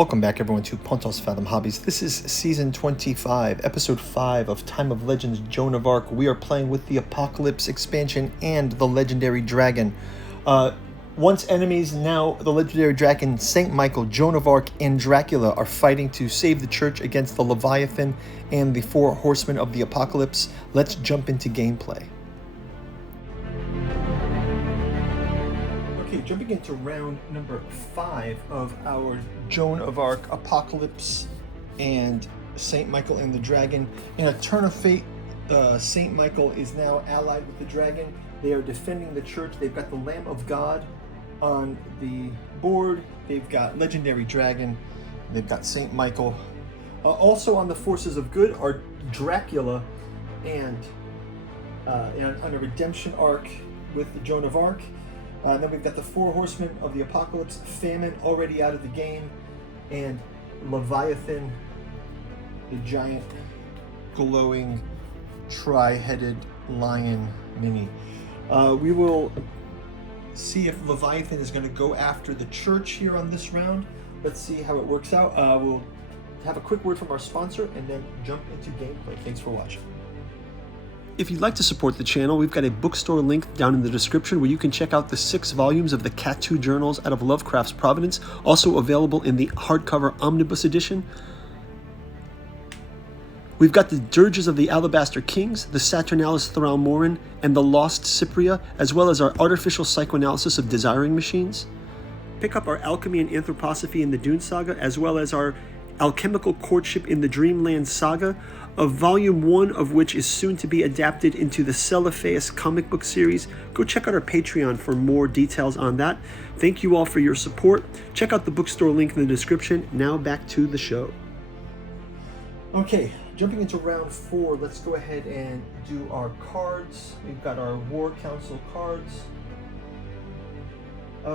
Welcome back everyone to Pontos Fathom Hobbies. This is Season 25, Episode 5 of Time of Legends Joan of Arc. We are playing with the Apocalypse expansion and the Legendary Dragon. Once enemies, now the Legendary Dragon, Saint Michael, Joan of Arc, and Dracula are fighting to save the church against the Leviathan and the four horsemen of the Apocalypse. Let's jump into gameplay. Okay, jumping into round number 5 of our Joan of Arc, Apocalypse, and Saint Michael and the Dragon. In a turn of fate, Saint Michael is now allied with the Dragon. They are defending the church. They've got the Lamb of God on the board. They've got Legendary Dragon. They've got Saint Michael. Also on the forces of good are Dracula and on a redemption arc with the Joan of Arc. Then we've got the four horsemen of the Apocalypse, Famine already out of the game, and Leviathan, the giant glowing tri-headed lion mini. We will see if Leviathan is going to go after the church here on this round. Let's see how it works out. We'll have a quick word from our sponsor and then jump into gameplay. Thanks for watching. If you'd like to support the channel, we've got a bookstore link down in the description where you can check out the 6 volumes of the Cat 2 journals out of Lovecraft's Providence, also available in the hardcover omnibus edition. We've got the Dirges of the Alabaster Kings, the Saturnalis Thralmorin, and the Lost Cypria, as well as our artificial psychoanalysis of desiring machines. Pick up our Alchemy and Anthroposophy in the Dune Saga, as well as our Alchemical Courtship in the Dreamland Saga, of Volume 1 of which is soon to be adapted into the Celiphaeus comic book series. Go check out our Patreon for more details on that. Thank you all for your support. Check out the bookstore link in the description. Now back to the show. Okay, jumping into round 4, let's go ahead and do our cards. We've got our War Council cards.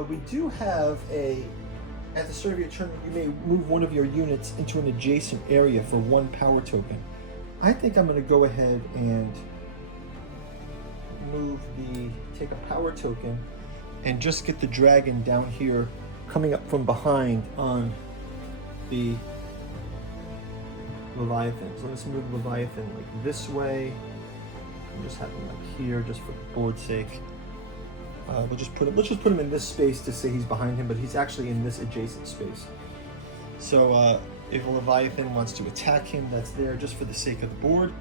We do have at the start of your turn, you may move one of your units into an adjacent area for 1 power token. I think I'm going to go ahead and take a power token and just get the dragon down here coming up from behind on the Leviathan. So let's move Leviathan like this way. And just have him like here just for board's sake. Let's just put him in this space to say he's behind him, but he's actually in this adjacent space. So if a Leviathan wants to attack him, that's there just for the sake of the board.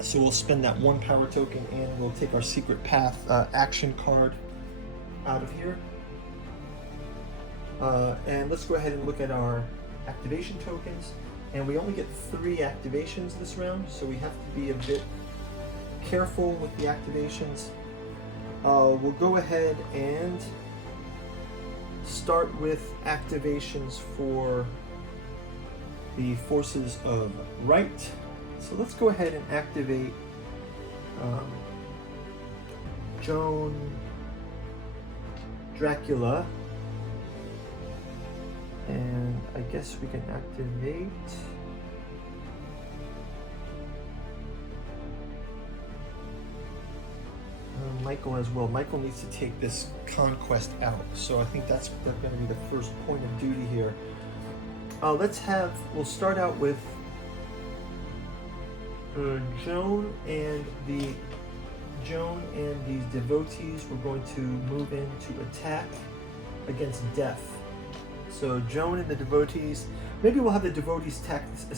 So we'll spend that 1 power token and we'll take our Secret Path action card out of here. And let's go ahead and look at our activation tokens. And we only get 3 activations this round, so we have to be a bit careful with the activations. We'll go ahead and start with activations for the forces of right. So let's go ahead and activate Joan, Dracula, and I guess we can activate Michael as well. Michael needs to take this conquest out, so I think that's going to be the first point of duty here. We'll start out with Joan and these devotees. We're going to move in to attack against death. So Joan and the devotees, maybe we'll have the devotees attack the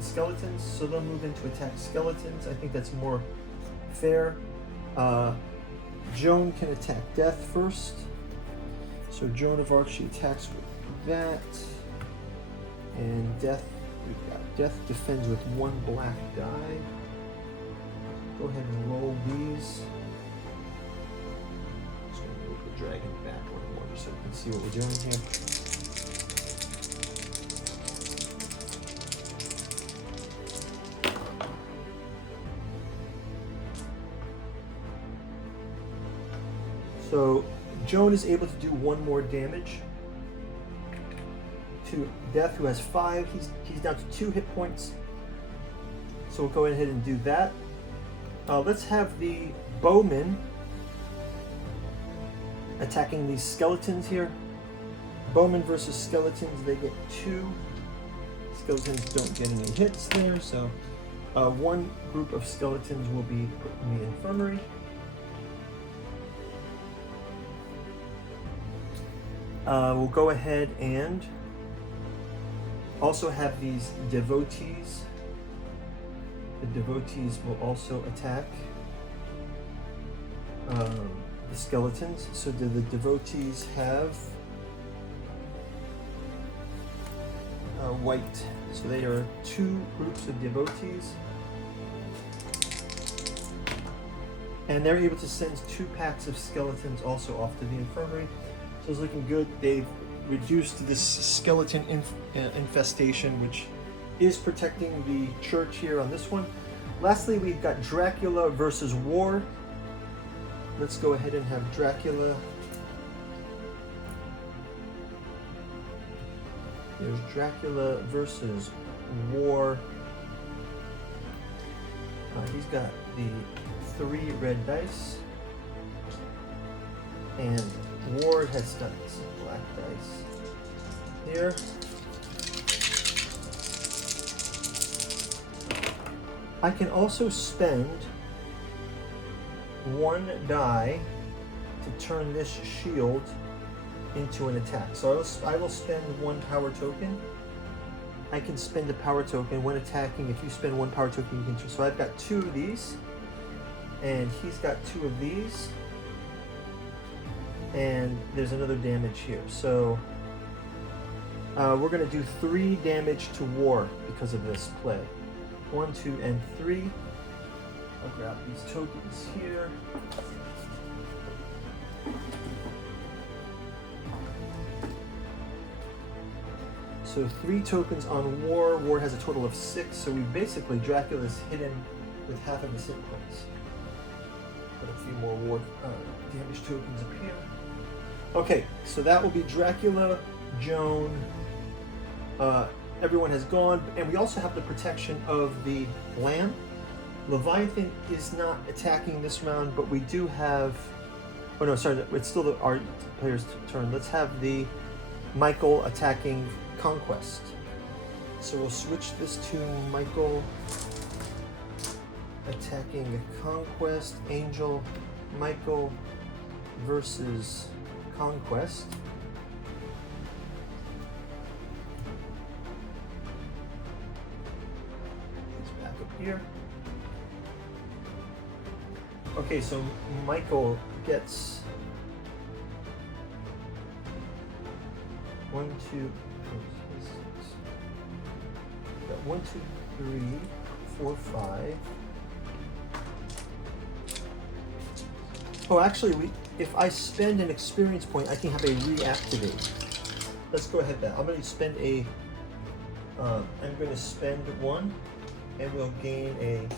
skeletons, so they'll move in to attack skeletons. I think that's more fair. Joan can attack death first. So Joan of Arc, she attacks with that. And death, we've got death defends with 1 black die. Go ahead and roll these. Just going to move the dragon back a little more just so we can see what we're doing here. So Joan is able to do 1 more damage to Death, who has 5. He's down to 2 hit points. So we'll go ahead and do that. Let's have the bowmen attacking these skeletons here. Bowmen versus Skeletons, they get 2. Skeletons don't get any hits there, so one group of Skeletons will be put in the infirmary. We'll go ahead and also have these Devotees. The Devotees will also attack the Skeletons. So do the Devotees have white? So they are 2 groups of Devotees. And they're able to send 2 packs of Skeletons also off to the infirmary. So it's looking good. They've reduced this skeleton infestation, which is protecting the church here on this one. Lastly, we've got Dracula versus War. Let's go ahead and have Dracula. There's Dracula versus War. He's got the 3 red dice. And Ward has got some black dice here. I can also spend 1 die to turn this shield into an attack. So I will spend 1 power token. I can spend a power token when attacking. If you spend 1 power token, you can. So I've got 2 of these, and he's got 2 of these. And there's another damage here. So we're going to do 3 damage to War because of this play. 1, 2, and 3. I'll grab these tokens here. So 3 tokens on War. War has a total of 6. So we basically, Dracula's hidden with half of his hit points. Put a few more War damage tokens up here. Okay, so that will be Dracula, Joan, everyone has gone, and we also have the protection of the Lamb. Leviathan is not attacking this round, but we do have, oh no, sorry, it's still our player's turn. Let's have the Michael attacking Conquest. So we'll switch this to Michael attacking Conquest, Angel, Michael versus Conquest. It's back up here. Okay, so Michael gets 1, 2, 1, 2, 3, 4, 5. Oh, actually, if I spend an experience point, I can have a reactivate. Let's go ahead. I'm going to spend a. I'm going to spend 1, and we'll gain a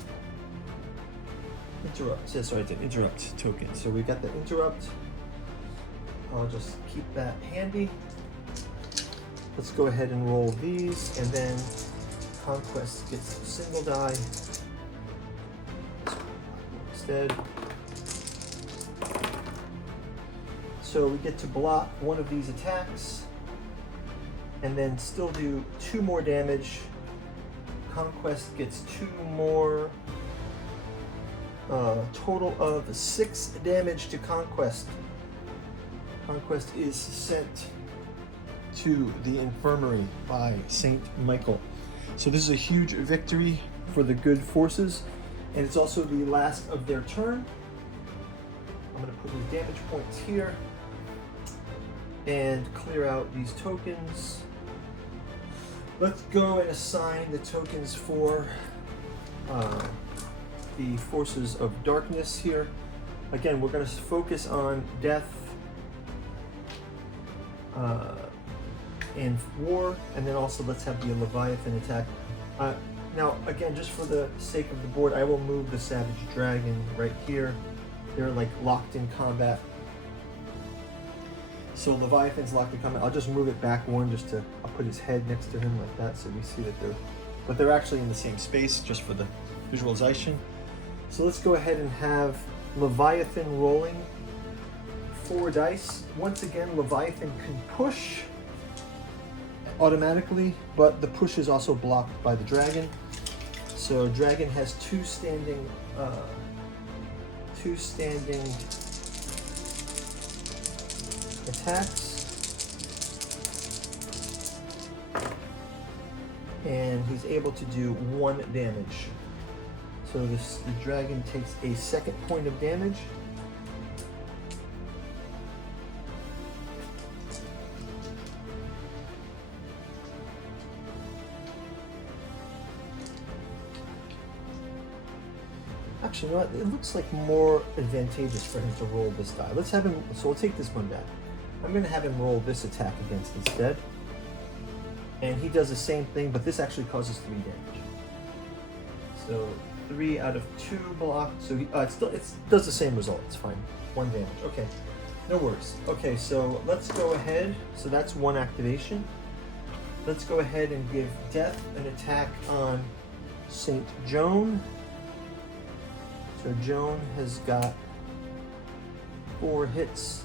interrupt. Sorry, it's an interrupt token. So we got the interrupt. I'll just keep that handy. Let's go ahead and roll these, and then Conquest gets a single die instead. So we get to block 1 of these attacks, and then still do 2 more damage. Conquest gets 2 more. Total of 6 damage to Conquest. Conquest is sent to the infirmary by Saint Michael. So this is a huge victory for the good forces, and it's also the last of their turn. I'm going to put these damage points here and clear out these tokens. Let's go and assign the tokens for the forces of darkness here. Again, we're going to focus on death and war, and then also let's have the Leviathan attack. Now, again, just for the sake of the board, I will move the Savage Dragon right here. They're like locked in combat. So Leviathan's locked in combat. I'll just move it back 1 just to, I'll put his head next to him like that so we see that they're actually in the same space just for the visualization. So let's go ahead and have Leviathan rolling 4 dice. Once again, Leviathan can push automatically, but the push is also blocked by the dragon. So dragon has two standing attacks, and he's able to do 1 damage. So the dragon takes a second point of damage. Actually, you know what? It looks like more advantageous for him to roll this die. Let's have him, so we'll take this one back. I'm going to have him roll this attack against instead. And he does the same thing, but this actually causes 3 damage. So 3 out of 2 blocked. So it does the same result. It's fine. 1 damage. Okay, no worries. Okay, so let's go ahead. So that's 1 activation. Let's go ahead and give Death an attack on Saint Joan. So Joan has got 4 hits.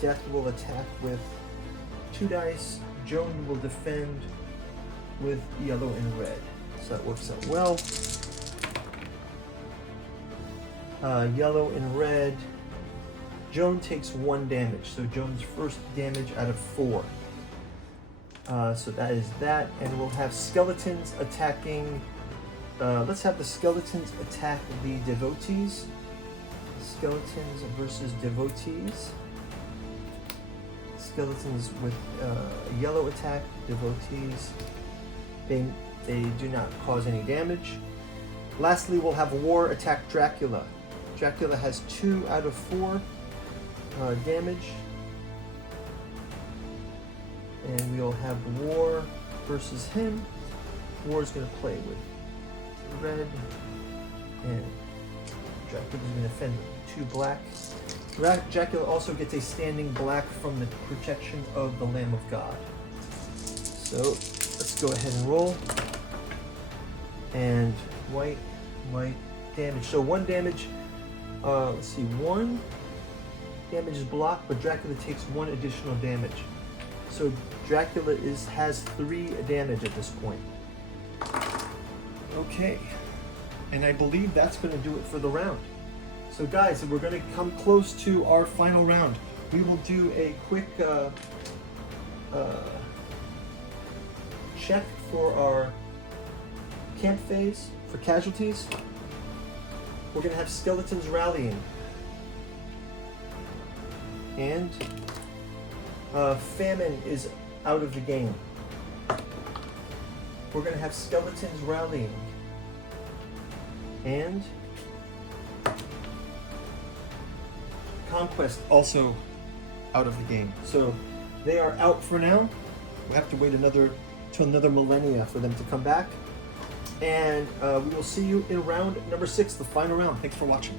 Death will attack with 2 dice. Joan will defend with yellow and red. So that works out well. Yellow and red. Joan takes 1 damage. So Joan's first damage out of 4. So that is that. And we'll have skeletons attacking. Let's have the skeletons attack the devotees. Skeletons versus devotees. Skeletons with yellow attack, devotees. They do not cause any damage. Lastly, we'll have war attack Dracula. Dracula has 2 out of 4 damage. And we'll have war versus him. War is going to play with red, and Dracula's going to defend with 2 black. Dracula also gets a standing black from the protection of the Lamb of God. So let's go ahead and roll. And white damage. So 1 damage. Let's see, 1 damage is blocked, but Dracula takes 1 additional damage. So Dracula has 3 damage at this point. Okay, and I believe that's going to do it for the round. So guys, we're going to come close to our final round. We will do a quick check for our camp phase for casualties. We're going to have skeletons rallying. And famine is out of the game. We're going to have skeletons rallying. And conquest also out of the game. So they are out for now. We have to wait another millennia for them to come back. And we will see you in round number 6, the final round. Thanks for watching.